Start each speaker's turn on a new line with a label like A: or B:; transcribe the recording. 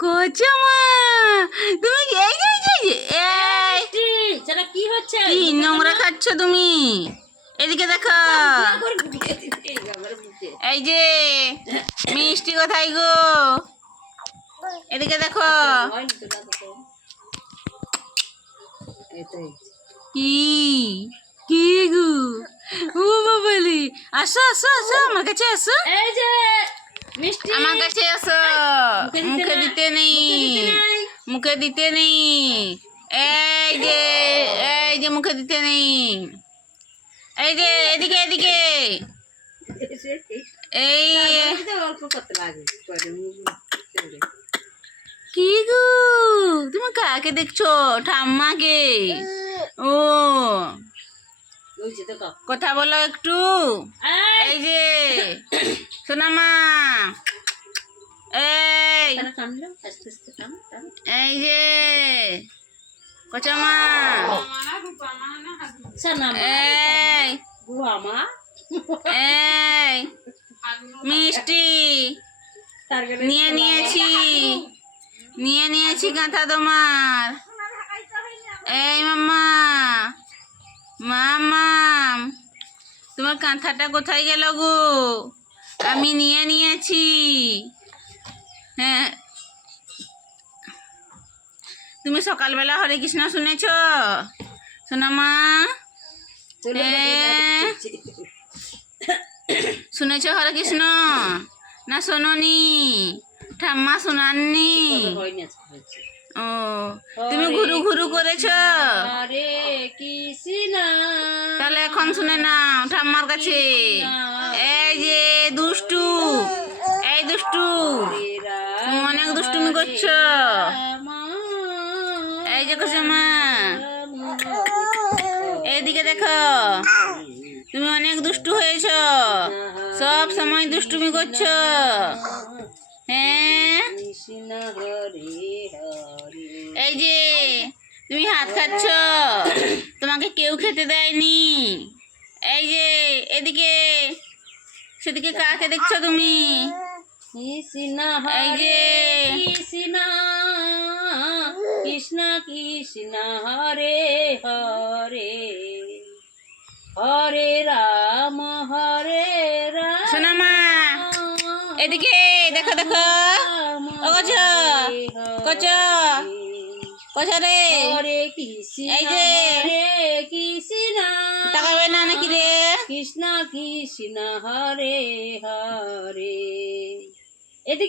A: কোচমা তুমি এই এই যে, এই যে, এই
B: সেটা কি হচ্ছে?
A: কি নোংরা খাচ্ছ তুমি? এদিকে দেখো। এই যে মিষ্টি কোথায় গো? এদিকে দেখো। কি? কি গো? ও বাবালি আসো আসো আসো আমার কাছে আসো।
B: এই যে মিষ্টি।
A: আমার কাছে আসো মুখে দিতে নেই। মুখে দিতে নেই। এই যে এই যে মুখে দিতে নেই। এই যে এদিকে এদিকে। এই। কি গো? তুমি কাকে দেখছ? ঠাম্মাকে। কথা বলো একটু।
B: এই।
A: যে সোনামা এই। এই যে কচামা এই। এই। মিষ্টি। নিয়ে নিয়েছি। নিয়ে নিয়েছি কাঁথা তোমার। তোমার কাঁথাটা কোথায় গেল গো? আমি নিয়ে নিয়েছি। হ্যাঁ। তুমি সকালবেলা হরে কৃষ্ণ শুনেছ? সোনামা?
B: চলে
A: শুনেছ হরে কৃষ্ণ? না শোনি ঠাম্মা শোনাননি? ও তুমি ঘুরু ঘুরু করেছ?
B: আরে কৃষ্ণা।
A: এখন শুনে নাও, ঠাম্মার কাছে। এই যে দুষ্টু, এই দুষ্টু অনেক দুষ্টুমি করছ। এই যে কুসুমা, এইদিকে দেখো, তুমি অনেক দুষ্টু হয়েছ, সব সময় দুষ্টুমি করছ। হ্যাঁ? এই যে, তুমি হাত খাচ্ছ। কেউ খেতে দেয়নি। এই যে এদিকে সেদিকে কাকে দেখছ তুমি?
B: কৃষ্ণ
A: এই যে
B: কৃষ্ণ কৃষ্ণ হরে হরে হরে রাম হরে রাম।
A: সোনামা এদিকে দেখো দেখো। ও কচ কচ কচ রে।
B: হরে কৃষ্ণ
A: এই যে।
B: কৃষ্ণ
A: না নাকি রে?
B: কৃষ্ণ কৃষ্ণ হরে হরে। এদিকে